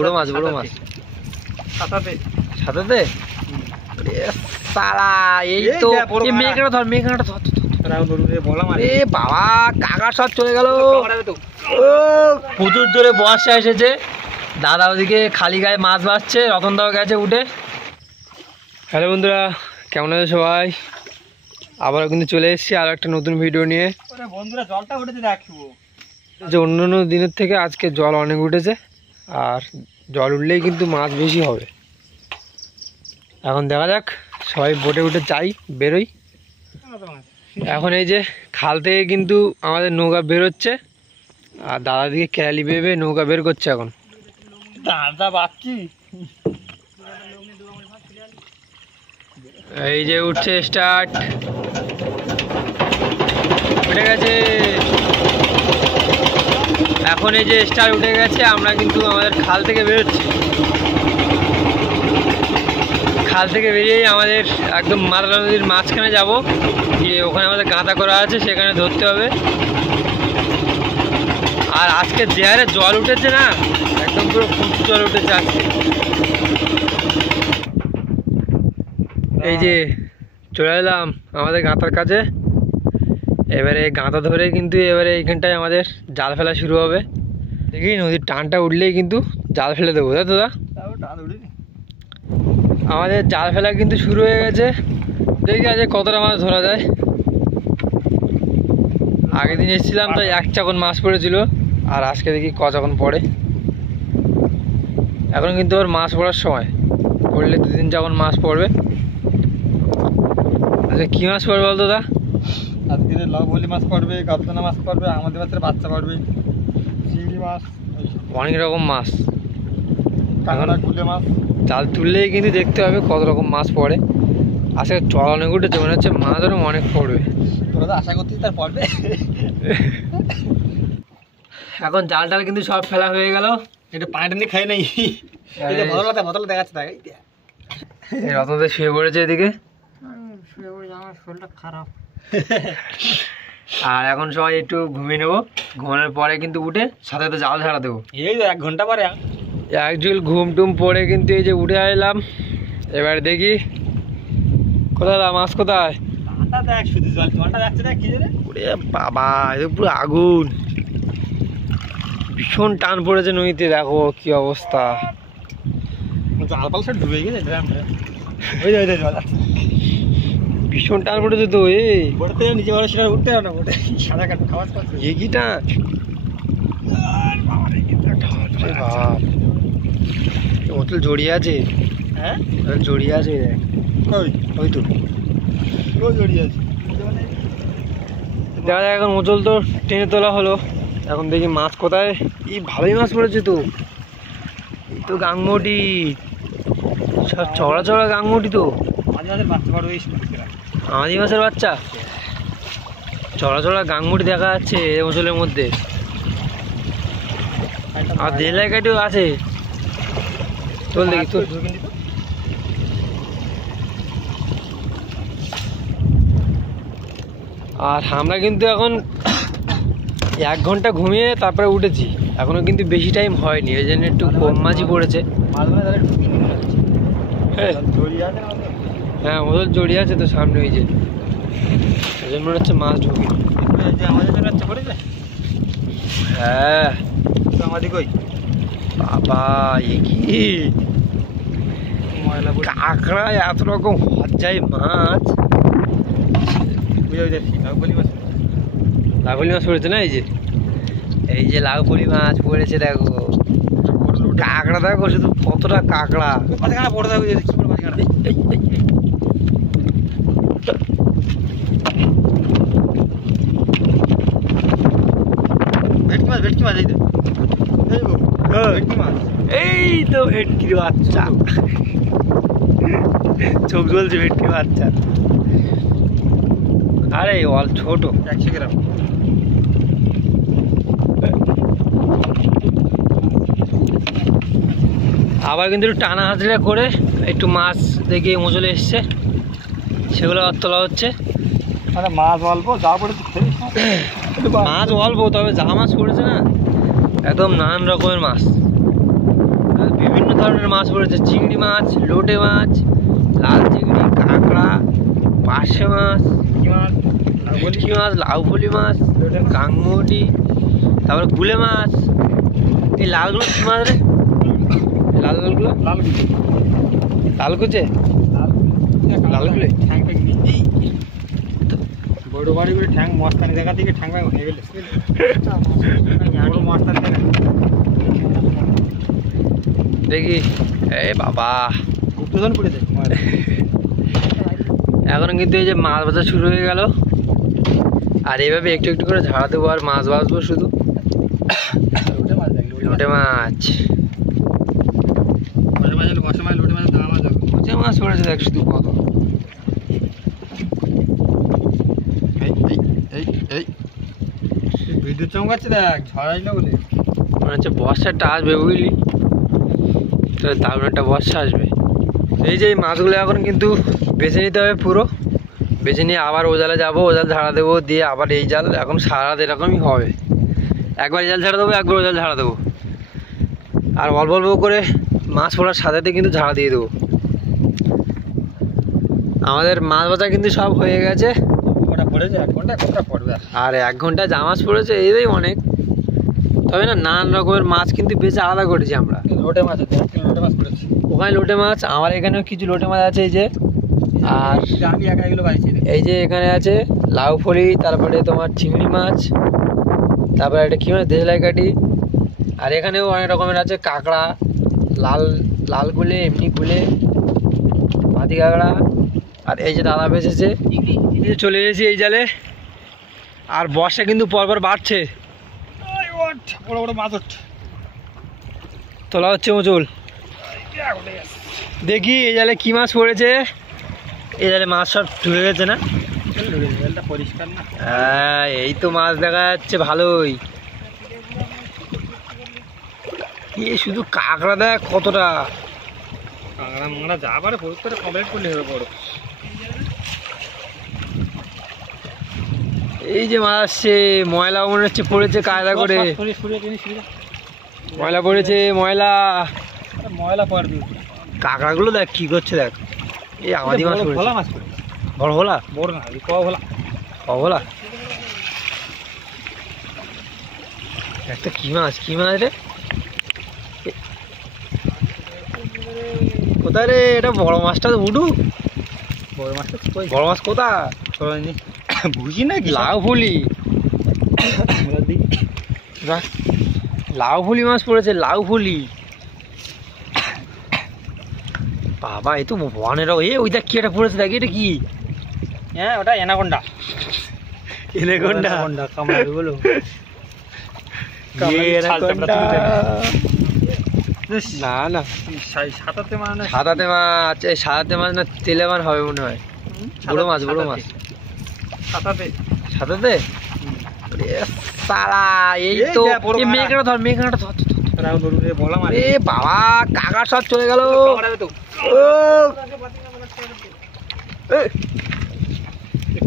বড় মাছ বড় মাছ ছাতাতে ছাতাতে সালা এই তো মেঘাটা ধর মেঘাটা ধর এ বাবা কাকা সব চলে গেল প্রচুর জোরে বর্ষা এসেছে দাদা ওদিকে খালি গায়ে মাছ বাছছে রতন দাও গেছে উঠে হ্যালো বন্ধুরা কেমন আছে সবাই আবারও কিন্তু চলে এসেছি আরো একটা নতুন ভিডিও নিয়ে বন্ধুরা জলটা উঠেছে দেখবো যে অন্যান্য দিনের থেকে আজকে জল অনেক উঠেছে আর জল উঠলেই কিন্তু মাছ বেশি হবে এখন দেখা যাক সবাই বোটে উঠে যাই বেরোই এখন এই যে খাল থেকে কিন্তু আমাদের নৌকা বেরোচ্ছে আর দাদা দিকে ক্যালি ভেবে নৌকা বের করছে এখন দাদা বাচ্চি এই যে উঠছে স্টার্ট উঠে গেছে এখন এই যে স্টার উঠে গেছে আমরা কিন্তু আমাদের খাল থেকে বেরোচ্ছি খাল থেকে বেরিয়েই আমাদের একদম মাতলা নদীর মাঝখানে যাব গিয়ে ওখানে আমাদের গাঁথা করা আছে সেখানে ধরতে হবে আর আজকে যে হারে জল উঠেছে না একদম পুরো ফুট জল উঠেছে আজকে এই যে চলে এলাম আমাদের গাঁথার কাছে এবারে গাঁথা ধরে কিন্তু এবারে এইখানটায় আমাদের জাল ফেলা শুরু হবে দেখি নদীর টানটা উঠলেই কিন্তু জাল ফেলে দেবো তাই দাদা আমাদের জাল ফেলা কিন্তু শুরু হয়ে গেছে দেখি আজ কতটা মাছ ধরা যায় আগের দিন এসেছিলাম তাই এক চাকন মাছ পড়েছিল আর আজকে দেখি ক চাকন পড়ে এখন কিন্তু ওর মাছ পড়ার সময় পড়লে 2-3 চাকন মাছ পড়বে আচ্ছা কী মাছ পড়বে বলতো দা আজকে লাউবলি মাছ পড়বে কাতলা মাছ পড়বে আমাদের মাছের বাচ্চা পড়বে চিংড়ি মাছ অনেক রকম মাছ কাঁকড়া গুলে মাছ জাল তুললেই কিন্তু দেখতে হবে কত রকম মাছ পড়ে আজকে জল অনেক উঠেছে মনে হচ্ছে মাছ আরও অনেক পড়বে তোরা তো আশা করছিস তার পড়বে এখন জাল টাল কিন্তু সব ফেলা হয়ে গেল একটু পানিটা নিয়ে খাই নাই বোতল দেখাচ্ছে তাই রতনদের শুয়ে পড়েছে এদিকে শুয়ে পড়ে আমার শরীরটা খারাপ আর এখন সবাই একটু ঘুমিয়ে নেবো ঘুমানোর পরে কিন্তু উঠে সাথে সাথে জাল ছাড়া দেবো এই তো 1 ঘন্টা পরে একজুল ঘুম টুম পরে কিন্তু এই যে উঠে এলাম এবার দেখি কোথায় মাছ কোথায় দেখ শুধু জল জলটা যাচ্ছে না কি রে ওরে বাবা এটা পুরো আগুন ভীষণ টান পড়েছে নদীতে দেখো কি অবস্থা জাল পাল সব ডুবে গেছে ড্রামটা ওই যে জল ভীষণ টান পড়েছে তো এই বোটে নিচে বড় সেটা উঠতে হবে না বোটে সাদা কাট খাওয়া করছে এ কি টান আর বাবা রে কি বাবা ওতল জড়িয়ে আছে হ্যাঁ জড়িয়ে আছে দেখ কই ওই তো পুরো জড়িয়ে আছে দেখা যায় এখন ওচল তো টেনে তোলা হলো এখন দেখি মাছ কোথায় এই ভালোই মাছ পড়েছে তো এই তো গাংমটি সব চড়া চড়া গাংমটি তো মাঝে মাঝে বাচ্চা বড় এই আমাদি মাছের বাচ্চা চড়া চড়া গাংমুটি দেখা যাচ্ছে এই ওচলের মধ্যে আর দেড়লাইকাটিও আছে তোল দেখি তোল আর আমরা কিন্তু এখন 1 ঘন্টা ঘুমিয়ে তারপরে উঠেছি এখনো কিন্তু বেশি টাইম হয়নি এই জন্য একটু কম মাছই পড়েছে হ্যাঁ ওদের জড়িয়ে আছে তো সামনে ওই যে এই জন্য মনে হচ্ছে মাছ ঢুকি হ্যাঁ আমাদের কই বাবা এ কি কাঁকড়া এত রকম হজ্জাই মাছ লাউপলি মাছ পড়েছে না এই যে লাউপলি মাছ পড়েছে দেখো কাঁকড়া দেখো শুধু কতটা কাঁকড়া পড়ে থাকবে ভেটকি মাছ এই তো ভেটকির বাচ্চা চোখ জ্বলছে ভেটকির বাচ্চা আরে অল ছোট 100 গ্রাম আবার কিন্তু একটু টানা হাতড়া করে একটু মাছ দেখে মোচলে এসছে সেগুলো আর তোলা হচ্ছে মানে মাছ অল্প যা পড়েছে মাছ অল্প তবে যা মাছ পড়েছে না একদম নানান রকমের মাছ মাছ পড়েছে, চিংড়ি মাছ, লোটে মাছ, লাল চিংড়ি, কাঁকড়া, পার্শে মাছ, ভেটকি মাছ, লাউফুলি মাছ, কাঙ্গটি, তারপরে গুলে মাছ। এই লালগুলো কি মাছ রে? লাল লালগুলো লাল কুচে, লালগুলো বড় বাড়ি করে ঠ্যাং মস্তানি দেখা থেকে ঠ্যাং ভাঙ হয়ে গেল বড় মস্তানি দেখা দেখি। এই বাবা উত্তেজন পড়েছে এখন কিন্তু এই যে মাছ ভাজা শুরু হয়ে গেল, আর এইভাবে একটু একটু করে ঝাড়া দেবো আর মাছ ভাজবো শুধু। লোটে মাছ, লোটে মাছ পড়েছে দেখ শুধু কত। বিদ্যুৎ চমকাচ্ছে দেখ, ঝড়াইলো বলে মনে হচ্ছে বর্ষাটা আসবে বুঝলি, তো দারুণ একটা বর্ষা আসবে। এই যে এই মাছগুলো এখন কিন্তু বেছে নিতে হবে পুরো, বেছে নিয়ে আবার ও জালে যাবো, ও জাল ঝাড়া দেবো, দিয়ে আবার এই জাল। এখন সারা রাত এরকমই হবে, একবার এই জাল ঝাড়া দেবো, একবার ও জাল ঝাড়া দেবো, আর অল্প অল্প করে মাছ পড়ার সাথে কিন্তু ঝাড়া দিয়ে দেবো। আমাদের মাছ ভাজা কিন্তু সব হয়ে গেছে, ওটা পড়েছে 1 ঘন্টা কতটা পড়বে আর 1 ঘন্টা যা মাছ পড়েছে এটাই অনেক। তবে না নানান রকমের মাছ কিন্তু বেশি আলাদা করেছি আমরা। লোটে মাছ আছে, লোটে মাছ পড়েছে ওখানে লোটে মাছ, আমার এখানেও কিছু লোটে মাছ আছে এই যে, আর আমি একা এগুলো পাইছি। এই যে এখানে আছে লাউফলি, তারপরে তোমার চিংড়ি মাছ, তারপরে একটা কি মাছ দেশলাই কাঠি, আর এখানেও অনেক রকমের আছে কাঁকড়া, লাল লাল গুলে, এমনি গুলে, মাটি কাঁকড়া। আর এই যে দাদা বেঁচেছে, চলে এসেছি এই জালে, আর বর্ষা কিন্তু পরপর বাড়ছে, বড় বড় মাছ উঠ তোলা হচ্ছে মোচল। দেখি এই জালে কি মাছ পড়েছে, এই জালে মাছ সব ঢুকে গেছে না? পরিষ্কার না, হ্যাঁ এই তো মাছ দেখা যাচ্ছে ভালোই। এই শুধু কাঁকড়া দেখ কতটা, কাঁকড়া মাংড়া যা পারে পরিষ্কার কমপ্লিট করলে হবে বড়। এই যে মাছ আসছে, ময়লা মনে হচ্ছে পড়েছে কায়দা করে, ময়লা পড়েছে, ময়লা ময়লা পড়বে। কাঁকড়াগুলো দেখ কি করছে দেখ, এই আমাদের মাছ পড়েছে। ভোলা মাছ পড়ে, বড় ভোলা, বড় না কয়া ভোলা, ভোলা একটা কি মাছ, কি মাছ রে? কোথায় রে? এটা বড় মাছটা তো উঠু, বড় মাছটা বড় মাছ কোথা? বুঝি না কি লাউ ফুলি, লাউ ফুলি মাছ পড়েছে, লাউ ফুলি। বাবা এই তো বনের ওই দেখ কি একটা পড়েছে, দেখ এটা কি? হ্যাঁ ওটা এনাকোন্ডা, এনাকোন্ডা কামড়াবে বলো, না না সাঁতাতে মাছ, সাদাতে মাছ, এই সাদাতে মাছ না তেলে মাছ হবে মনে হয়, বড় মাছ, বড় মাছ সাঁতাতে সাদাতে। সালা এই তো মেঘাটা ধর, মেঘাটা ধর, বলা মাছ। এ বাবা কাকা সব চলে গেল।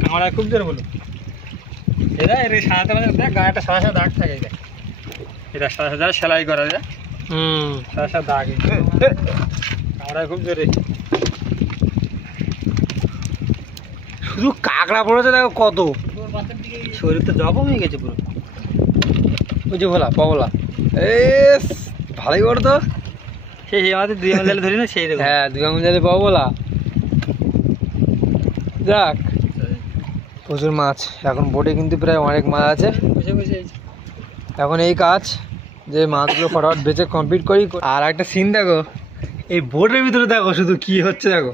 কামড়া খুব জোরে বলো, এরা এর সাঁতাতে মাছ দেখ গায়েটা সাদা সাদা দাগ থাকে, এটা সাদা সাদা সেলাই করা যায়, সাদা সাদা দাগ, কামড়া খুব জোরে। শুধু কাঁকড়া পড়েছে দেখো কত, শরীর তো জব হয়ে গেছে পুরো। ওই যে ভোলা পবলা, এ ভালোই বড় তো, সেই আমাদের 2 আঙুল ধরি না সেই রকম। হ্যাঁ 2 আঙুল জালে পবলা। যাক প্রচুর মাছ, এখন বোটে কিন্তু প্রায় অনেক মাছ আছে। বসে বসে এখন এই কাজ যে মাছগুলো ফটাফট বেচে কমপ্লিট করি। আর একটা সিন দেখো, এই বোটের ভিতরে দেখো শুধু কি হচ্ছে দেখো,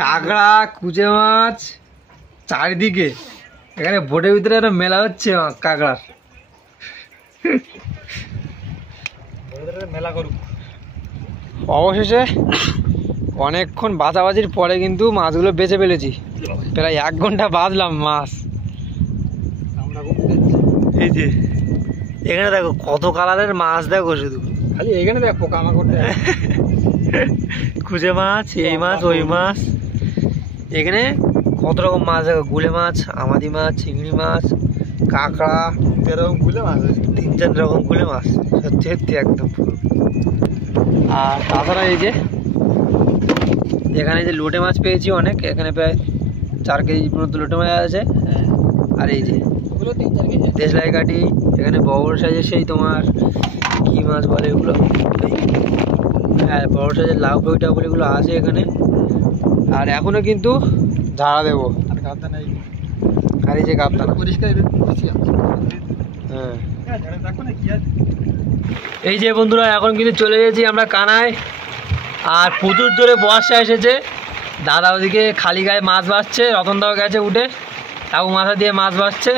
কাঁকড়া, কুচে মাছ চারিদিকে, এখানে বোটের ভিতরে একটা মেলা হচ্ছে কাঁকড়ার। মেলা করুক। অবশেষে অনেকক্ষণ বাছাবাছির পরে কিন্তু মাছগুলো বেছে ফেলেছি, প্রায় 1 ঘন্টা বাঁধলাম মাছ। এই যে এখানে দেখো কত কালারের মাছ, দেখো শুধু খালি এখানে দেখ পোকামাকড়, কুচে মাছ, এই মাছ, ওই মাছ, এখানে কত রকম মাছ দেখো, গুলে মাছ, আমাদি মাছ, চিংড়ি মাছ, কাঁকড়া, এরকম গুলে মাছ, 3-4 রকম গুলে মাছ, সত্যি সত্যি একদম পুরো। আর তাছাড়া এই যে এখানে যে লোটে মাছ পেয়েছি অনেক, এখানে প্রায় 4 কেজি পর্যন্ত লোটে মাছ আছে। আর এই যে দেশলাই কাঠি, এখানে বড় সাইজের সেই তোমার কি মাছ বলে এগুলো, হ্যাঁ বড় সাইজের লাউ পইটা বলে এগুলো আছে এখানে। আর এখনো কিন্তু ঝাড়া দেবো। আর এই যে কাপ্তানা, হ্যাঁ এই যে বন্ধুরা এখন কিন্তু চলে গেছি আমরা কানায়। আর প্রচুর জোরে বর্ষা এসেছে। দাদা ওদিকে খালি গায়ে মাছ বাছছে, রতনদাও গেছে উঠে, তাও মাথা দিয়ে মাছ বাছছে।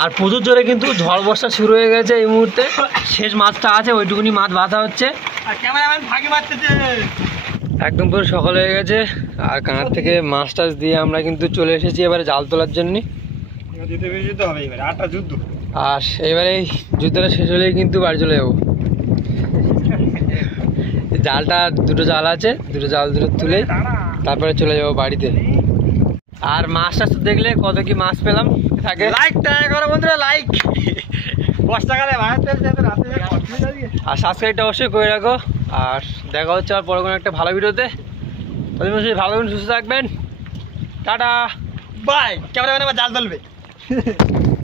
আর প্রচুর জোরে কিন্তু ঝড় বর্ষা শুরু হয়ে গেছে এই মুহূর্তে। শেষ মাছটা আছে, ওইটুকুনি মাছ বাঁধা হচ্ছে। একদম পুরো সকাল হয়ে গেছে। আর কানার থেকে মাছ টাছ দিয়ে আমরা কিন্তু চলে এসেছি এবারে জাল তোলার জন্য। আর এবারে এই যুদ্ধটা শেষ হলেই কিন্তু বাড়ি চলে যাবো। জালটা দুটো জাল আছে, দুটো জাল তুলে তারপরে চলে যাবো বাড়িতে। আর মাছ টাছ দেখলে কত কি মাছ পেলাম থাকে। লাইকটা করো বন্ধুরা, লাইক 10 টাকা আর সাবস্ক্রাইবটা অবশ্যই করে রাখো। আর দেখা হচ্ছে আর পরে কোনো একটা ভালো ভিডিওতে। তবে ভালো সুস্থ থাকবেন, টাটা বাই। ক্যামেরাম্যান আবার জাল তুলবে।